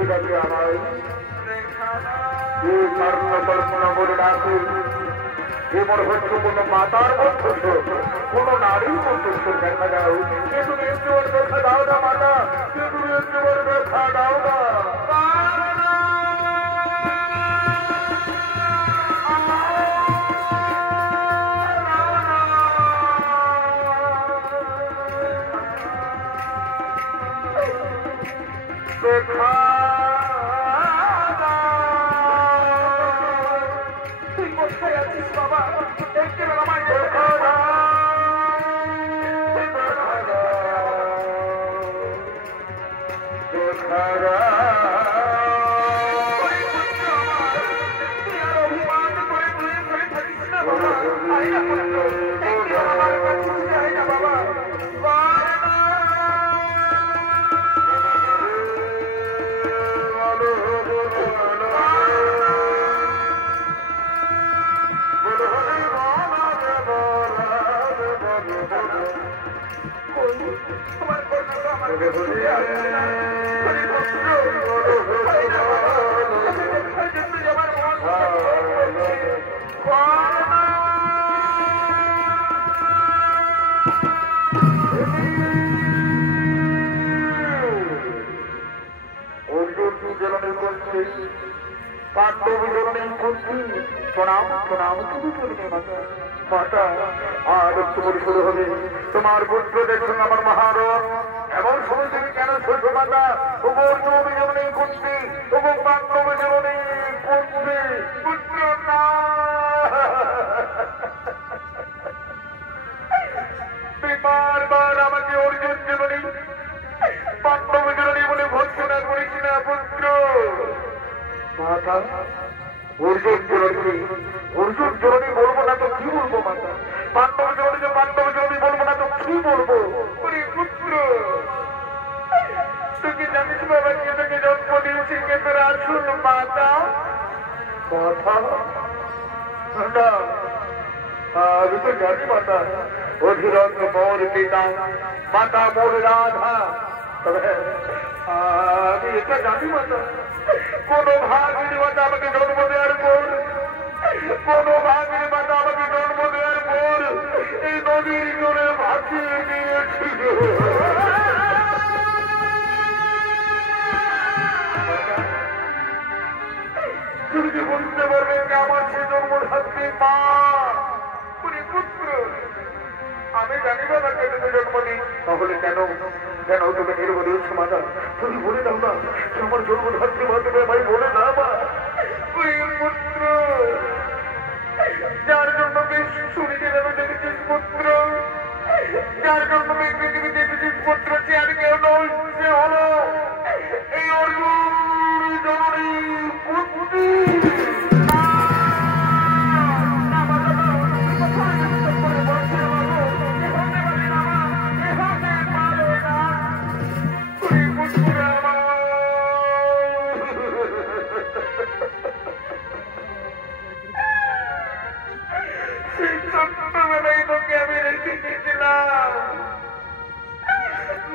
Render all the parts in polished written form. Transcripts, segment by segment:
এটাকে আমার এই কর্ণ কল্পনা করে রাখি যে মনে হচ্ছে কোনো মাতার বন্ধুত্ব কোনো নারীর বন্ধুত্ব দেখা দাও কে তুমি একটু দেখা দাও না মাতা কে তুমি একটু দেখা দাও না দেখা তুই কোথায় আছিস বাবা একটু আমায় দেখা পাণ্ডব জননী কুন্তি প্রণাম প্রণাম শুধু চলবে মাতা আর একটু করে শুরু হবে তোমার পুত্র দেখুন আমার মহারথ এমন সময় তুমি কেন ছোট মাতা তবুর তুমি জননী কুন্তি তবু পাণ্ডব জননী কুন্তি পুত্র না বারবার আমাকে অর্জুন জননী পাণ্ডব জননী বলে ভর্সনা করিস না পুত্র মাতা অর্জুন জননী বলবো না তো কি বলবো মাতা পাণ্ডব জননী বলবো না তো কি বলবো পুত্র তুই জানিস বাবা কে তোকে জন্ম দিয়েছি কে তোর আসুন মাতা মাতা আমি তো জানি মাতা অধীরথ মোর পিতা মাতা মোর রাধা তবে আমি এটা জানি মাতা কোন ভাগের মাতা আমাকে জন্ম দেওয়ার পর কোন ভাগের মাতা আমাকে জন্ম দেওয়ার পর এই নদীর জলে ভাসিয়ে দিয়েছিল তুমি কি বুঝতে পারবে যে আমার সে জন্মধাত্রী মা পুত্র আমি জানি বাবা কে তুমি জন্ম দিই তাহলে কেন কেন তুমি নির্বোধ মাতা তুমি বলে দাও না আমার জন্মধাত্রী মা তুমি আমায় বলে না মা পুত্র যার জন্য বেশ শুনিতে যাবে দেখেছিস পুত্র যার জন্য বেশ পৃথিবী দেখেছিস পুত্র সে আর কেউ নয় সে হলো এই অর্জুন জননী কুন্তি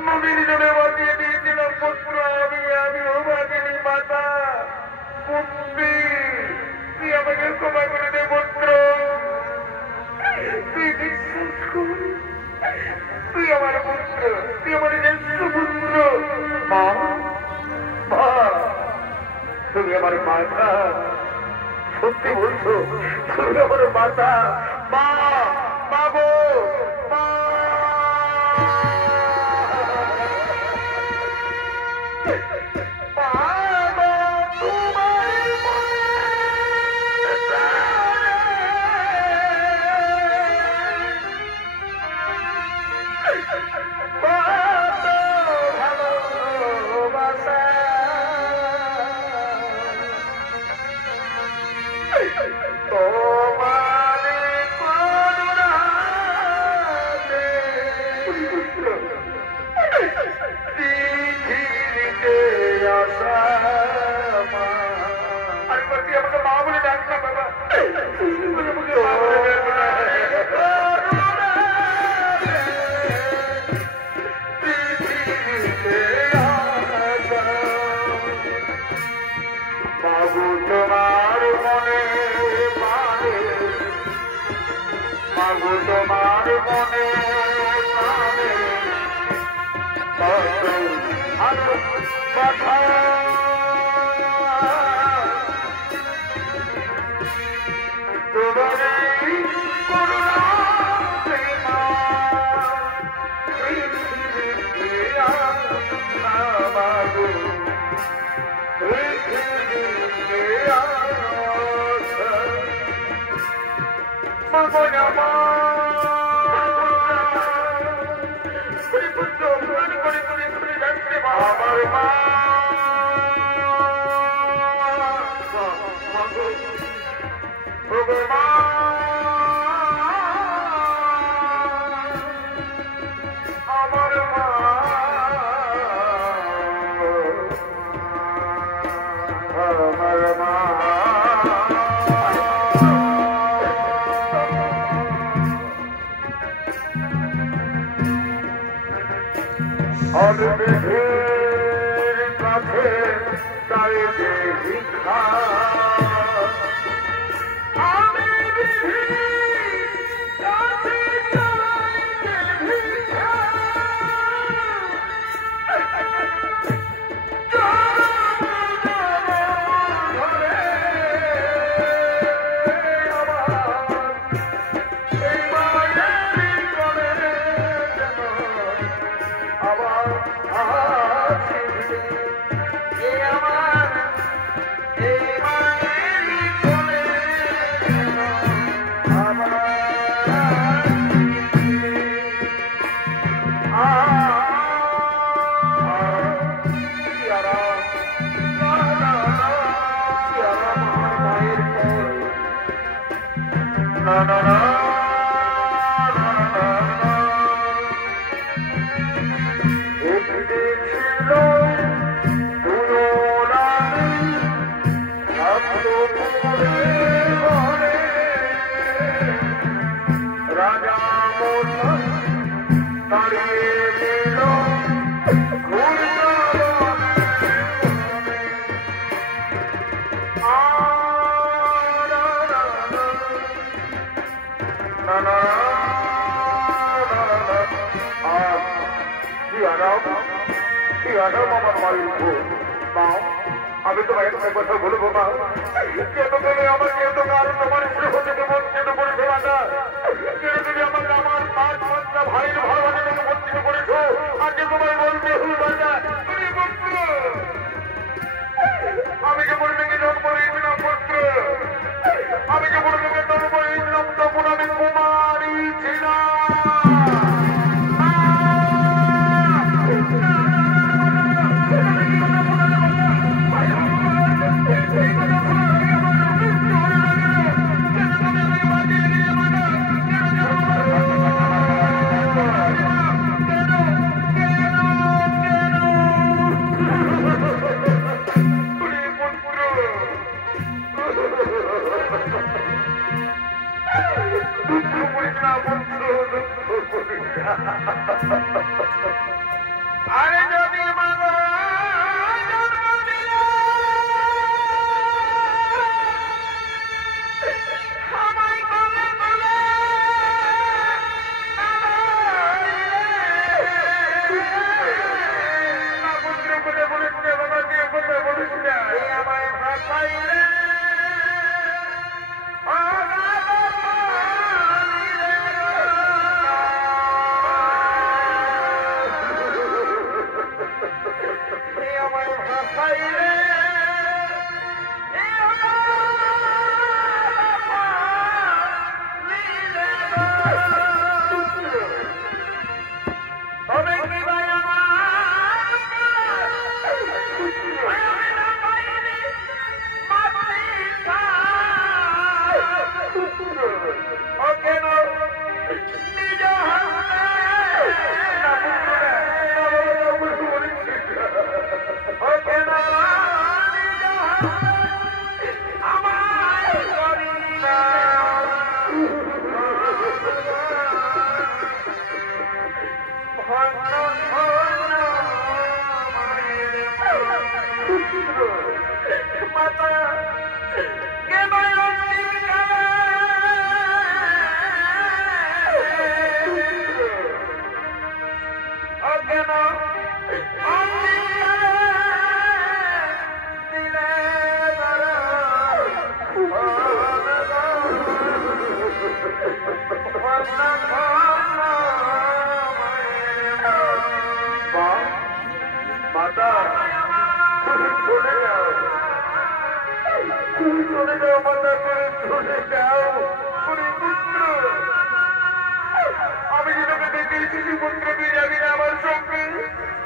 নদীর জলে বাঁচিয়ে দিয়েছিলাম পুত্র আমি অভাগিনী মাতা কুন্তি তুই আমাকে ক্ষমা করে দে পুত্র তুই বিশ্বাস কর তুই আমার পুত্র তুই আমার জ্যেষ্ঠ পুত্র মা তুমি আমার মাতা সত্যি বলছো তুমি আমার মাতা মা বাবু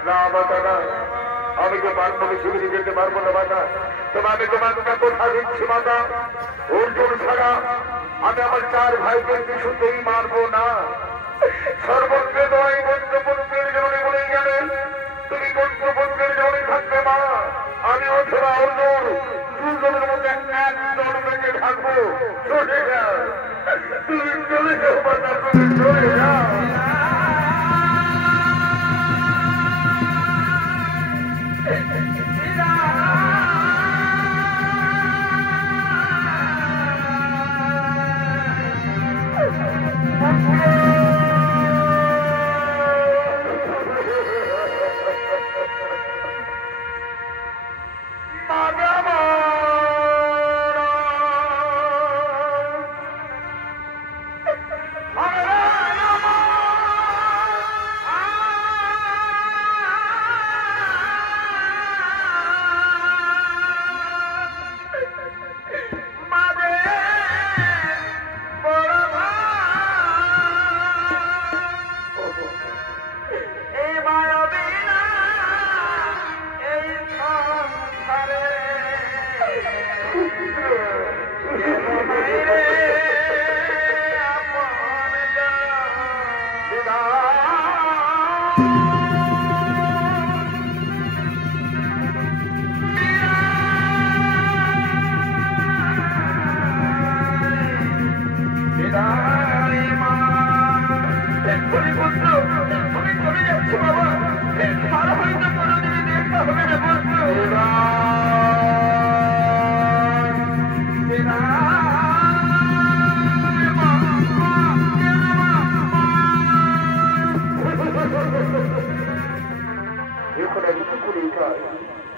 না মাতা না, আমি তো পাণ্ডবে শিবিরে যেতে পারবো না মাতা। তবে আমি তোমাকে কথা দিচ্ছি মাতা, অর্জুন ছাড়া আমি আমার 4 ভাইকে কিছুতেই মারবো না। সর্বত্রে নয় পঞ্চপুত্রের জননী বলেই জানেন, তুমি পঞ্চপুত্রের জননী থাকবে মা, আমি অথবা অর্জুন দুজনের মধ্যে একজন বেঁচে থাকবো। চলে যাও, তুমি চলে যাও মাতা, তুমি চলে যাও।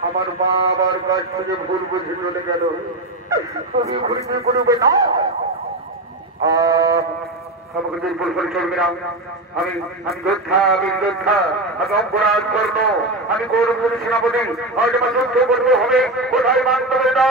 আমার মা আমার কাছ থেকে ভুল বুঝে চলে গেল, তুমি ঘুরিতে করবে না। আমাকে দুর্বল করে চলবে না। আমি যোদ্ধা, আমি অপরাধ করব, আমি গৌরবী সেনাপতি, আজ আমার যুদ্ধ করতে হবে। কোথায় মানতে হবে না?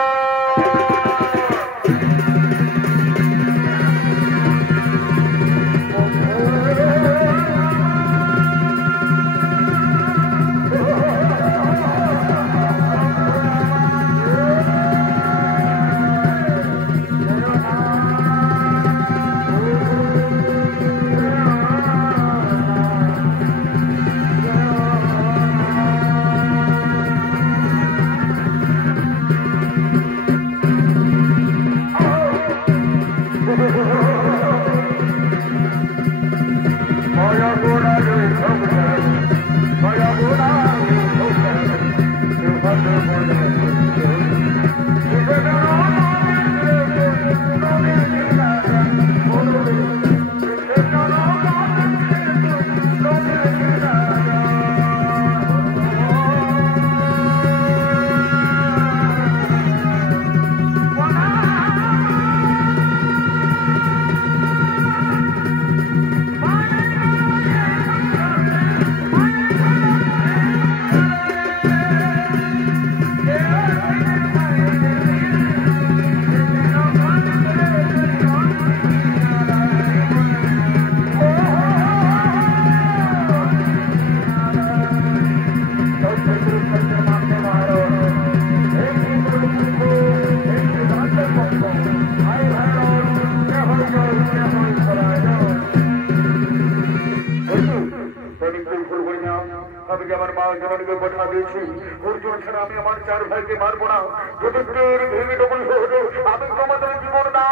অর্জুন ছাড়া আমি আমার 4 ভাইকে মারবো না। যুদ্ধের ভেঙে ডবল হলো, আমি তোমাদের জীবন না।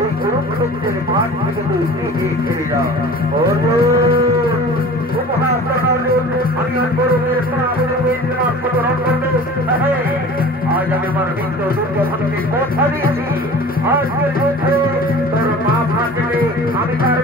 এই কুরুক্ষেত্রের মাঠ থেকে তুই ফিরে যা। আজ আমি আমার মৃত্যু দুর্গভূমিকে কথা দিয়েছি, আজকের মধ্যে তোর মা ভাগলে আমি তার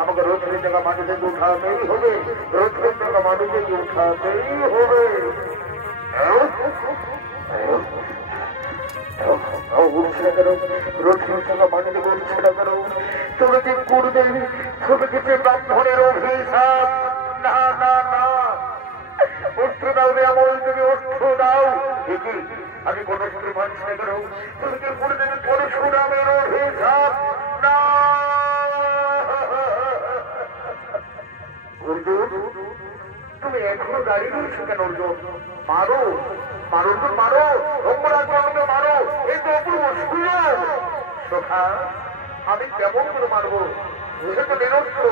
আমাকে রোজ টাকা মাটি থেকে উঠাতেই হবে, রোজ টাকা মাটি থেকে উঠাতেই হবে। উঠছে না কেন? রোজ টাকা মাটি থেকে উঠছে না কেন? তুমি কি করবে? তুমি কিছু ব্রাহ্মণের অভিশাপ? না না না, অস্ত্র দাও রে আমল, তুমি অস্ত্র দাও। আমি কোন অস্ত্র মানছি না কেন? তুমি কি করে দেবে পরশুরামের অভিশাপ? না অর্জুন, তুমি এখনো দাঁড়িয়ে রয়েছো কেন অর্জুন? মারো মারো তো মারো, অপরাধকে মারো। এই তো অপূর্ব সুযোগ। সখা, আমি কেমন করে মারবো? সে তো নিরস্ত্র,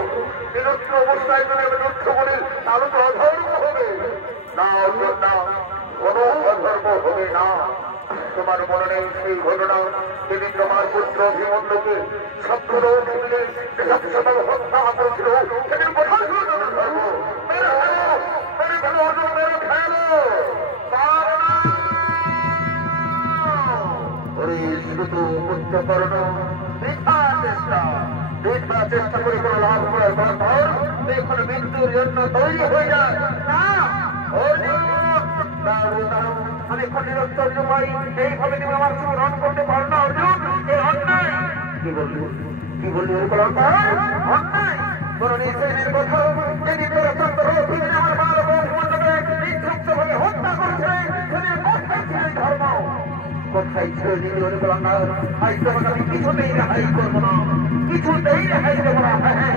নিরস্ত্র অবস্থায় যদি আমি যুদ্ধ করি তাহলে তো অধর্ম হবে। না অর্জুন না, কোনো অধর্ম হবে না। তোমার মনে নেই সেই ঘটনা যেদিন তোমার পুত্র অভিমন্যুকে শত্রুর মিলে হত্যা করেছিল? সেদিন কোথায় ছিল তোমার ধর্ম? মেরে ফেলো, মেরে ফেলো অর্জুন, মেরে ফেলো। শুধু মুক্ত করো, বৃথা চেষ্টা, বৃথা চেষ্টা করে কোনো লাভ করার পর এখন মৃত্যুর জন্য তৈরি হয়ে যায়। না অর্জুন, আমি এখন নিরন্তর পাই, এইভাবে তুমি আমার সঙ্গে রণ করতে পারো না অর্জুন। এই অন্যায়। কি বললি? কি বললি? অন্যায় কোন নির্দেশের কথা যেদিন তোরা চন্দ্র আমার মার বন্ধুকে নিঃশব্দভাবে হত্যা করছে, সেদিন কোথায় ছিল ধর্ম? কোথায় ছিল নীতি অনুকরণ? আজ তোমাকে আমি কিছুতেই রেহাই করবো না, কিছুতেই রেহাই দেবো না। হ্যাঁ,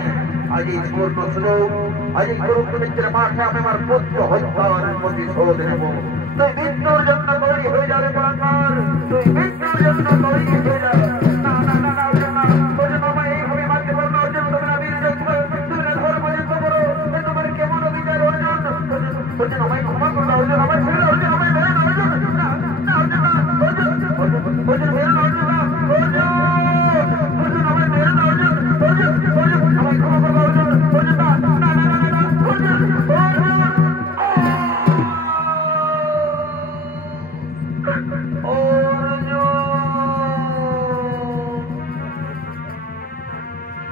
আজ এই সুবর্ণ সুযোগ, আজ এই কুরুক্ষেত্রের মাঠে আমি আমার পুত্র হত্যার প্রতিশোধ নেব। তুই মৃত্যুর জন্য তৈরি হয়ে যাবে পরাঙ্গর, তুই মৃত্যুর জন্য তৈরি হয়ে যাবে। না না না না অর্জুন না, অর্জুন আমায় এইভাবে মারতে পারো না অর্জুন। তুমি না বীর তুমি না ধর্ম যুদ্ধ করো, তোমার কেমন অধিকার অর্জুন? অর্জুন আমায় ক্ষমা করো না অর্জুন, আমার ছেলে অর্জুন, আমায় মেরে না অর্জুন। না না অর্জুন না, অর্জুন অর্জুন মেরে না অর্জুন, না অর্জুন, অর্জুন আমায় মেরে না অর্জুন, অর্জুন অর্জুন আমায় ক্ষমা করো অর্জুন, অর্জুন না না না না না অর্জুন, অর্জুন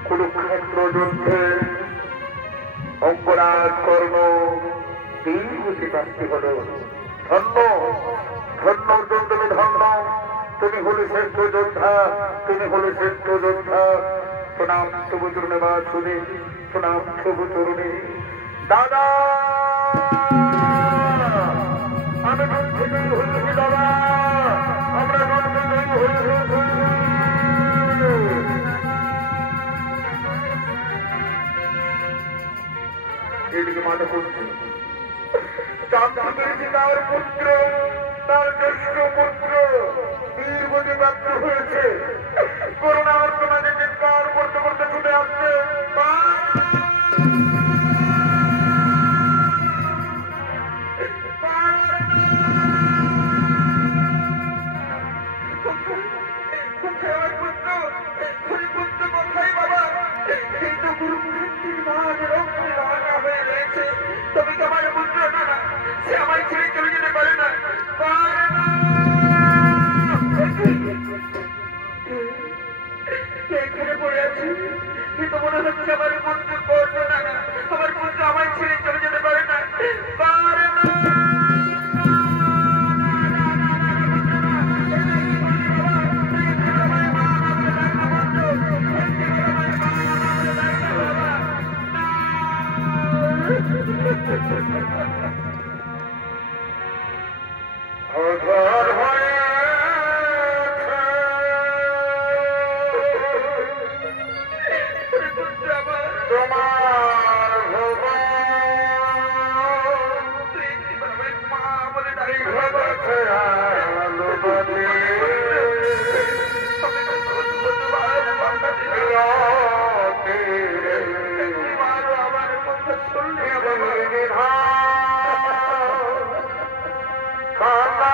কুরুক্ষেত্র যুদ্ধে অঙ্গরাজ কর্ণ দীর্ঘতি প্রাপ্তি হল। ধন্য ধন্য অর্জুন, তুমি ধন্য, তুমি হলে শ্রেষ্ঠ যোদ্ধা, তুমি হলে শ্রেষ্ঠ যোদ্ধা। প্রণাম তবু চরণে বা শুনে, প্রণাম তবু চরণে। দাদা আমি যুদ্ধে হয়েছি দাদা, আমরা যুদ্ধে হয়েছি। এদিকে মাথা করছে জানতে পেরেছি তার পুত্র, তার জ্যেষ্ঠ পুত্র বীরগতি প্রাপ্ত হয়েছে। করুণার তোমাকে চিৎকার করতে করতে ছুটে আসছে। তুমি কি আমার পুত্র না? সে আমায় ছেড়ে চলে যেতে পারে না। এখানে পড়ে আছি, কিন্তু মনে হচ্ছে আমার পুত্র করল না, আমার পুত্র আমায় ছেড়ে চলে যেতে পারে না। খানা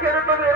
ছেড়ে তুমি